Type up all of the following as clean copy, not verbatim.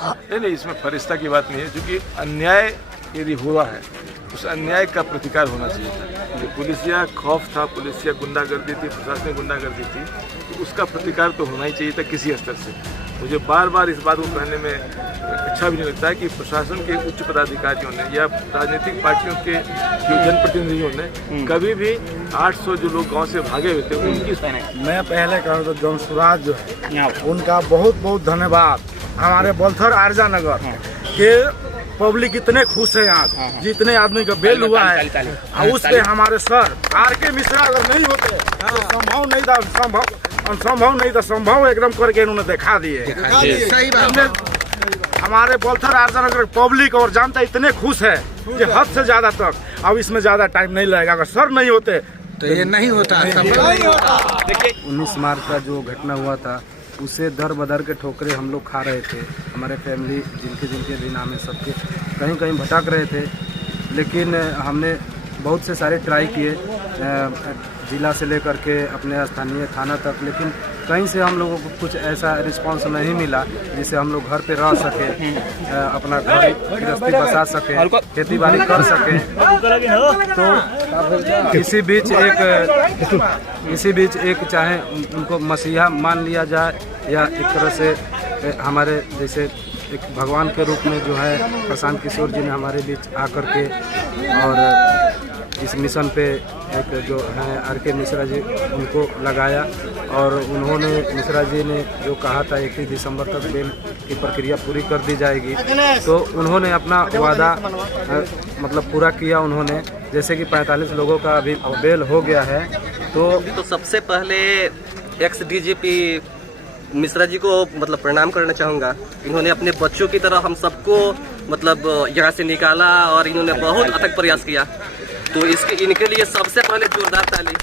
नहीं, इसमें फरिश्ता की बात नहीं है, क्योंकि अन्याय यदि हुआ है उस अन्याय का प्रतिकार होना चाहिए था। जो पुलिसिया खौफ था, पुलिसिया गुंडागर्दी थी, प्रशासनिक गुंडागर्दी थी, तो उसका प्रतिकार तो होना ही चाहिए था किसी स्तर से। मुझे बार बार इस बात को कहने में अच्छा भी नहीं लगता है कि प्रशासन के उच्च पदाधिकारियों ने या राजनीतिक पार्टियों के जो जनप्रतिनिधियों ने कभी भी 800 जो लोग गांव से भागे हुए थे उनकी मैं पहले कह रहा था जौन सुराज जो है उनका बहुत बहुत धन्यवाद। हमारे बलथर आरजा नगर के पब्लिक इतने खुश है यहाँ, जितने आदमी का बेल हुआ है, और उस पे हमारे सर आर.के. मिश्रा अगर नहीं होते तो संभव नहीं था, संभव एकदम करके इन्होंने दिखा दिए। सही बात। हमारे बलथर आरजा नगर पब्लिक और जनता इतने खुश है कि हद से ज्यादा तक। अब इसमें ज्यादा टाइम नहीं लगेगा, अगर सर नहीं होते तो ये नहीं होता। देखिए 19 मार्च का जो घटना हुआ था उसे दर बदर के ठोकरे हम लोग खा रहे थे। हमारे फैमिली जिनके भी नाम है सबके कहीं कहीं भटक रहे थे, लेकिन हमने बहुत से सारे ट्राई किए जिला से लेकर के अपने स्थानीय थाना तक, लेकिन कहीं से हम लोगों को कुछ ऐसा रिस्पांस नहीं मिला जिससे हम लोग घर पे रह सके, अपना घर गृहस्थी बसा सके, खेती बाड़ी कर सके। तो इसी बीच एक चाहे उनको मसीहा मान लिया जाए या एक तरह से हमारे जैसे एक भगवान के रूप में जो है प्रशांत किशोर जी ने हमारे बीच आकर के और इस मिशन पे एक जो है आर.के. मिश्रा जी उनको लगाया, और उन्होंने मिश्रा जी ने जो कहा था 31 दिसंबर तक बेल की प्रक्रिया पूरी कर दी जाएगी, तो उन्होंने अपना वादा मतलब पूरा किया। उन्होंने जैसे कि 45 लोगों का अभी बेल हो गया है। तो सबसे पहले एक्स डीजीपी मिश्रा जी को मतलब प्रणाम करना चाहूँगा। इन्होंने अपने बच्चों की तरह हम सबको मतलब यहाँ से निकाला और इन्होंने बहुत अथक प्रयास किया, तो इनके लिए सबसे पहले जोरदार ताली।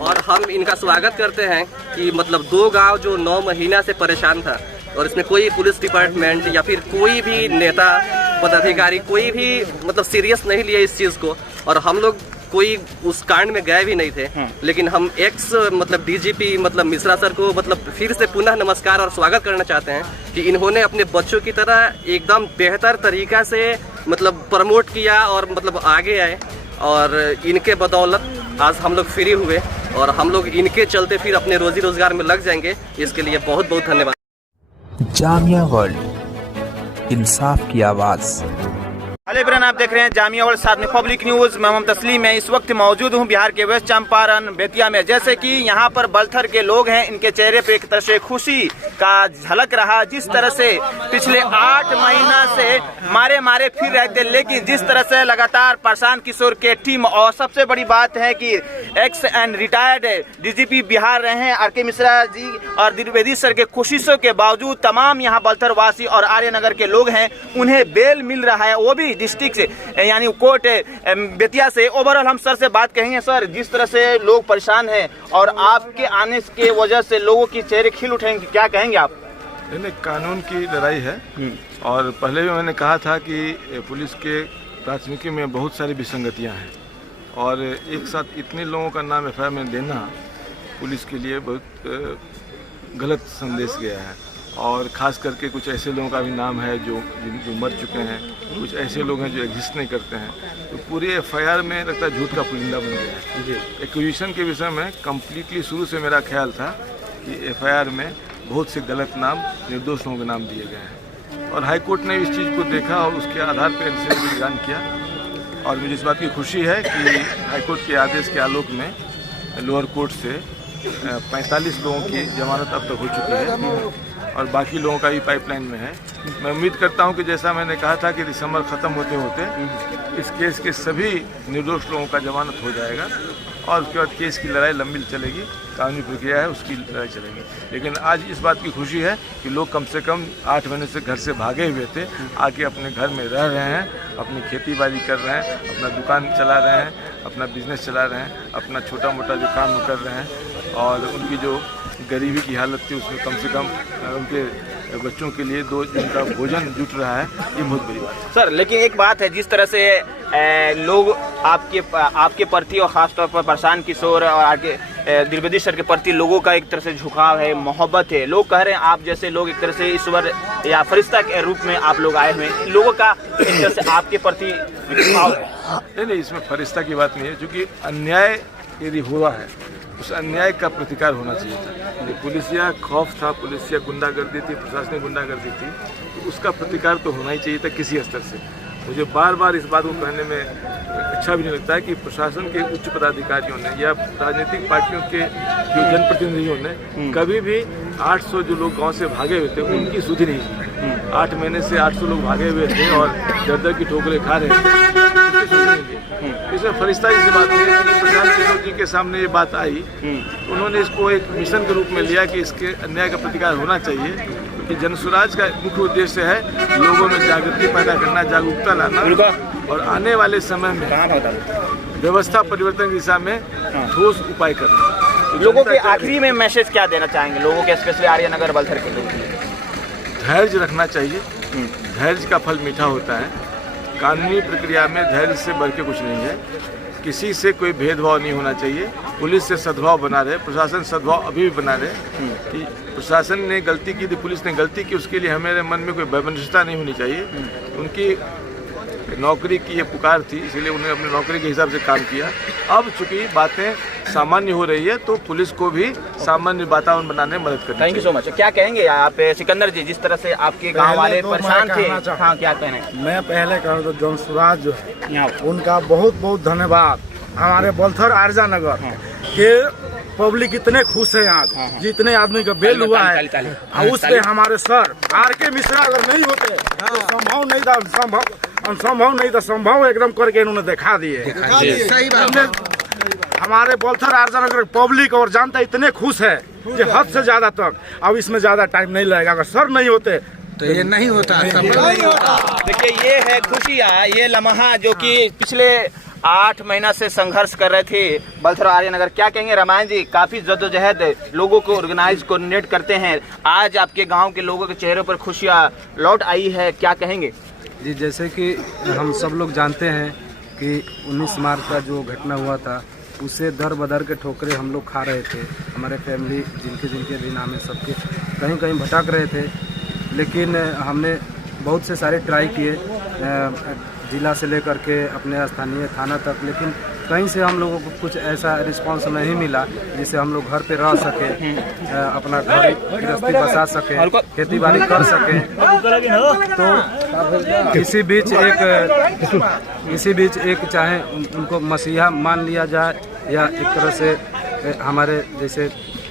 और हम इनका स्वागत करते हैं कि मतलब 2 गांव जो 9 महीना से परेशान था और इसमें कोई पुलिस डिपार्टमेंट या फिर कोई भी नेता पदाधिकारी कोई भी मतलब सीरियस नहीं लिया इस चीज़ को, और हम लोग कोई उस कांड में गए भी नहीं थे, लेकिन हम एक्स मतलब डीजीपी मतलब मिश्रा सर को मतलब फिर से पुनः नमस्कार और स्वागत करना चाहते हैं कि इन्होंने अपने बच्चों की तरह एकदम बेहतर तरीका से मतलब प्रमोट किया और मतलब आगे आए, और इनके बदौलत आज हम लोग फ्री हुए और हम लोग इनके चलते फिर अपने रोजी रोजगार में लग जाएंगे। इसके लिए बहुत बहुत धन्यवाद। जामिया वर्ल्ड, इंसाफ की आवाज़। हेलो एवरीवन, आप देख रहे हैं जामिया वर्ल्ड, साथ में पब्लिक न्यूज। मैं मोहम्मद तस्लीम। मैं इस वक्त मौजूद हूं बिहार के वेस्ट चंपारण बेतिया में। जैसे कि यहां पर बलथर के लोग हैं, इनके चेहरे पे एक तरह से खुशी का झलक रहा। जिस तरह से पिछले 8 महीना से मारे फिर रहे थे, लेकिन जिस तरह से लगातार प्रशांत किशोर के टीम, और सबसे बड़ी बात है कि x and retired DGP Bihar रहे हैं आर.के. मिश्रा जी और द्विवेदी सर के कोशिशों के बावजूद तमाम यहाँ बलथर वासी और आर्यनगर के लोग हैं, उन्हें बेल मिल रहा है, वो भी डिस्ट्रिक्ट से यानी कोर्ट बेतिया से। ओवरऑल हम सर से बात करेंगे। सर, जिस तरह से लोग परेशान हैं और आपके आने के वजह से लोगों की चेहरे खिल उठेंगे, क्या कहेंगे आप? कानून की लड़ाई है, और पहले भी मैंने कहा था कि पुलिस के प्राथमिकी में बहुत सारी विसंगतियां हैं, और एक साथ इतने लोगों का नाम एफआईआर में देना पुलिस के लिए बहुत गलत संदेश गया है। और ख़ास करके कुछ ऐसे लोगों का भी नाम है जो मर चुके हैं, कुछ ऐसे लोग हैं जो एग्जिस्ट नहीं करते हैं, तो पूरी एफआईआर में लगता है झूठ का पुलिंदा बन गया है। जी, एक्विजिशन के विषय में कम्प्लीटली शुरू से मेरा ख्याल था कि एफआईआर में बहुत से गलत नाम, निर्दोष लोगों के नाम दिए गए हैं, और हाई कोर्ट ने इस चीज़ को देखा और उसके आधार पर इनसे बलिदान किया। और मुझे इस बात की खुशी है कि हाई कोर्ट के आदेश के आलोक में लोअर कोर्ट से 45 लोगों की जमानत अब तक हो चुकी है, और बाकी लोगों का भी पाइपलाइन में है। मैं उम्मीद करता हूं कि जैसा मैंने कहा था कि दिसंबर ख़त्म होते होते इस केस के सभी निर्दोष लोगों का जमानत हो जाएगा, और उसके बाद केस की लड़ाई लंबी चलेगी, कानूनी प्रक्रिया है उसकी लड़ाई चलेगी। लेकिन आज इस बात की खुशी है कि लोग कम से कम 8 महीने से घर से भागे हुए थे, आके अपने घर में रह रहे हैं, अपनी खेती बाड़ी कर रहे हैं, अपना दुकान चला रहे हैं, अपना बिजनेस चला रहे हैं, अपना छोटा मोटा जो काम कर रहे हैं, और उनकी जो गरीबी की हालत थी उसमें कम से कम उनके बच्चों के लिए 2 दिन का भोजन जुट रहा है, ये बहुत बड़ी बात है। सर, लेकिन एक बात है, जिस तरह से लोग आपके प्रति और ख़ास तौर पर प्रशांत किशोर और आगे द्विवेदी सर के प्रति लोगों का एक तरह से झुकाव है, मोहब्बत है। लोग कह रहे हैं आप जैसे लोग एक तरह से ईश्वर या फरिश्ता के रूप में आप लोग आए हुए हैं, लोगों का एक तरह से आपके प्रति झुकाव है। नहीं, इसमें फरिश्ता की बात नहीं है, क्योंकि अन्याय यदि हुआ है उस अन्याय का प्रतिकार होना चाहिए था। पुलिसिया खौफ था, पुलिसिया गुंडागर्दी थी, प्रशासनिक गुंडागर्दी थी, तो उसका प्रतिकार तो होना ही चाहिए था किसी स्तर से। मुझे बार बार इस बात को कहने में अच्छा भी नहीं लगता है कि प्रशासन के उच्च पदाधिकारियों ने या राजनीतिक पार्टियों के जो जनप्रतिनिधियों ने कभी भी 800 जो लोग गांव से भागे हुए थे उनकी सुधि नहीं की। 8 महीने से 800 लोग भागे हुए थे और दर की ठोकरें खा रहे थे। इसमें फरिश्ता की बात नहीं है। प्रशांत किशोर जी के सामने ये बात आई, उन्होंने इसको एक मिशन के रूप में लिया कि इसके अन्याय का प्रतिकार होना चाहिए, क्योंकि जनसुराज का मुख्य उद्देश्य है लोगों में जागृति पैदा करना, जागरूकता लाना और आने वाले समय में व्यवस्था परिवर्तन की दिशा में ठोस उपाय करना। लोगों के आखिरी में मैसेज क्या देना चाहेंगे लोगों के, स्पेशली आर्यनगर बलथर के लोगों के? धैर्य रखना चाहिए, धैर्य का फल मीठा होता है। कानूनी प्रक्रिया में धैर्य से बढ़ के कुछ नहीं है। किसी से कोई भेदभाव नहीं होना चाहिए। पुलिस से सद्भाव बना रहे, प्रशासन सद्भाव अभी भी बना रहे कि प्रशासन ने गलती की थी, पुलिस ने गलती की, उसके लिए हमारे मन में कोई वैमनस्यता नहीं होनी चाहिए। उनकी नौकरी की ये पुकार थी, इसलिए उन्होंने अपनी नौकरी के हिसाब से काम किया। अब चूंकि बातें सामान्य हो रही है तो पुलिस को भी सामान्य वातावरण बनाने में मदद करनी। Thank you so much. क्या कहेंगे आप सिकंदर जी, जिस तरह से आपके गांव वाले परेशान थे? हाँ, क्या कहना है? मैं पहले कह रहा था जनसुराज जो है उनका बहुत बहुत धन्यवाद। हमारे बलथर आरजा नगर के पब्लिक इतने खुश है आज, जितने आदमी का बेल हुआ है, और उस पे हमारे सर आर.के. मिश्रा अगर नहीं होते तो संभव नहीं था, संभव नहीं था, संभव एकदम करके इन्होंने दिखा दिए। सही बात। हमारे बलथर आरजा नगर पब्लिक और जनता इतने खुश है कि हद से ज्यादा तक। अब इसमें ज्यादा टाइम नहीं लगेगा, अगर सर नहीं होते तो ये नहीं होता। देखिए, ये है खुशियाँ, ये लम्हा जो कि पिछले 8 महीना से संघर्ष कर रहे थे बलथर आर्यनगर। क्या कहेंगे रामायण जी, काफी जद्दोजहद लोगों को ऑर्गेनाइज कोऑर्डिनेट करते हैं, आज आपके गांव के लोगों के चेहरे पर खुशियाँ लौट आई है, क्या कहेंगे? जी, जैसे कि हम सब लोग जानते हैं कि 19 मार्च का जो घटना हुआ था उससे दर बदर के ठोकरे हम लोग खा रहे थे। हमारे फैमिली जिनके भी नाम है सबके कहीं कहीं भटक रहे थे, लेकिन हमने बहुत से सारे ट्राई किए जिला से लेकर के अपने स्थानीय थाना तक, लेकिन कहीं से हम लोगों को कुछ ऐसा रिस्पांस नहीं मिला जिससे हम लोग घर पे रह सके, अपना घर गृहस्थी बसा सके, खेती बाड़ी कर सके। तो इसी बीच एक चाहे उनको मसीहा मान लिया जाए या एक तरह से हमारे जैसे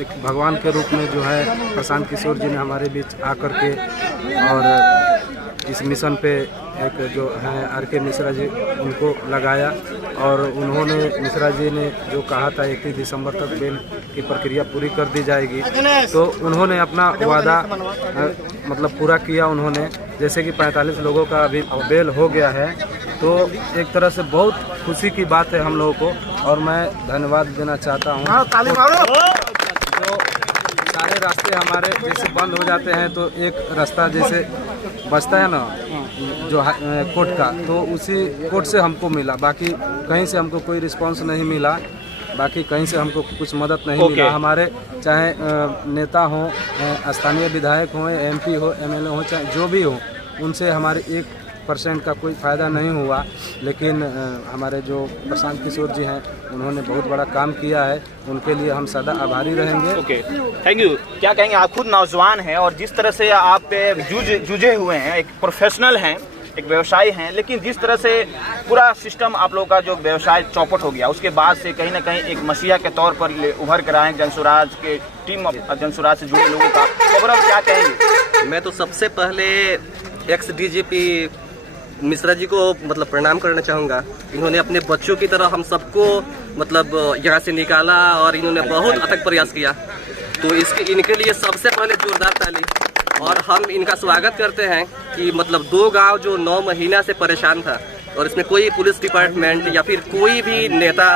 एक भगवान के रूप में जो है प्रशांत किशोर जी ने हमारे बीच आकर के और इस मिशन पे एक जो है आर.के. मिश्रा जी उनको लगाया, और उन्होंने मिश्रा जी ने जो कहा था 31 दिसंबर तक बेल की प्रक्रिया पूरी कर दी जाएगी, तो उन्होंने अपना वादा मतलब पूरा किया। उन्होंने जैसे कि 45 लोगों का अभी बेल हो गया है, तो एक तरह से बहुत खुशी की बात है हम लोगों को, और मैं धन्यवाद देना चाहता हूँ। तो सारे रास्ते हमारे जैसे बंद हो जाते हैं तो एक रास्ता जैसे बचता है ना जो कोर्ट का, तो उसी कोर्ट से हमको मिला, बाकी कहीं से हमको कोई रिस्पांस नहीं मिला, बाकी कहीं से हमको कुछ मदद नहीं मिला। हमारे चाहे नेता हो, स्थानीय विधायक हो, MP हो, MLA हो, चाहे जो भी हो, उनसे हमारे 1% का कोई फ़ायदा नहीं हुआ। लेकिन हमारे जो प्रशांत किशोर जी हैं उन्होंने बहुत बड़ा काम किया है, उनके लिए हम सदा आभारी रहेंगे। Okay, thank you. क्या कहेंगे, आप खुद नौजवान हैं और जिस तरह से आप जूझे हुए हैं, एक प्रोफेशनल हैं, एक व्यवसायी हैं, लेकिन जिस तरह से पूरा सिस्टम आप लोगों का जो व्यवसाय चौपट हो गया, उसके बाद से कहीं ना कहीं एक मसीहा के तौर पर उभर कर आए जनसुराज के टीम, जनसुराज से जुड़े लोगों का ओवरऑल क्या कहेंगे? मैं तो सबसे पहले ex-DGP मिश्रा जी को मतलब प्रणाम करना चाहूँगा। इन्होंने अपने बच्चों की तरह हम सबको मतलब यहाँ से निकाला और इन्होंने बहुत अथक प्रयास किया, तो इनके लिए सबसे पहले जोरदार ताली। और हम इनका स्वागत करते हैं कि मतलब 2 गांव जो 9 महीना से परेशान था, और इसमें कोई पुलिस डिपार्टमेंट या फिर कोई भी नेता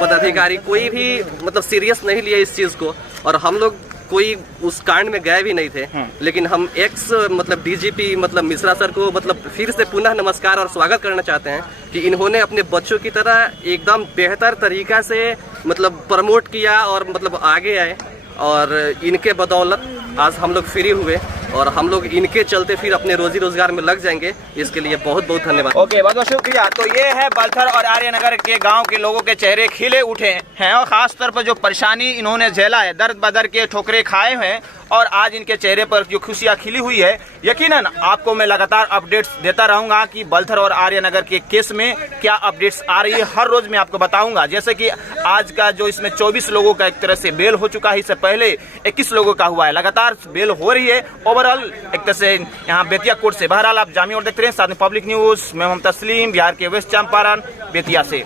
पदाधिकारी कोई भी मतलब सीरियस नहीं लिया इस चीज़ को, और हम लोग कोई उस कांड में गए भी नहीं थे, लेकिन हम एक्स मतलब डीजीपी मतलब मिश्रा सर को मतलब फिर से पुनः नमस्कार और स्वागत करना चाहते हैं कि इन्होंने अपने बच्चों की तरह एकदम बेहतर तरीका से मतलब प्रमोट किया और मतलब आगे आए, और इनके बदौलत आज हम लोग फ्री हुए और हम लोग इनके चलते फिर अपने रोजी रोजगार में लग जाएंगे। इसके लिए बहुत बहुत धन्यवाद। ओके, बहुत बहुत शुक्रिया। तो ये है बलथर और आर्यनगर के गांव के लोगों के चेहरे खिले उठे हैं और खास तौर पर जो परेशानी इन्होंने झेला है, दर्द बदर के ठोकरे खाए हैं, और आज इनके चेहरे पर जो खुशियां खिली हुई है। यकीनन आपको मैं लगातार अपडेट्स देता रहूंगा कि बलथर और आर्यनगर के केस में क्या अपडेट्स आ रही है, हर रोज मैं आपको बताऊंगा। जैसे कि आज का जो इसमें 24 लोगों का एक तरह से बेल हो चुका है, इससे पहले 21 लोगों का हुआ है, लगातार बेल हो रही है ओवरऑल एक तरह से यहाँ बेतिया कोर्ट से। बहरहाल आप जामिया और देखते रहे साथ में पब्लिक न्यूज। मैं मोहम्मद तस्लीम, बिहार के वेस्ट चंपारण बेतिया से।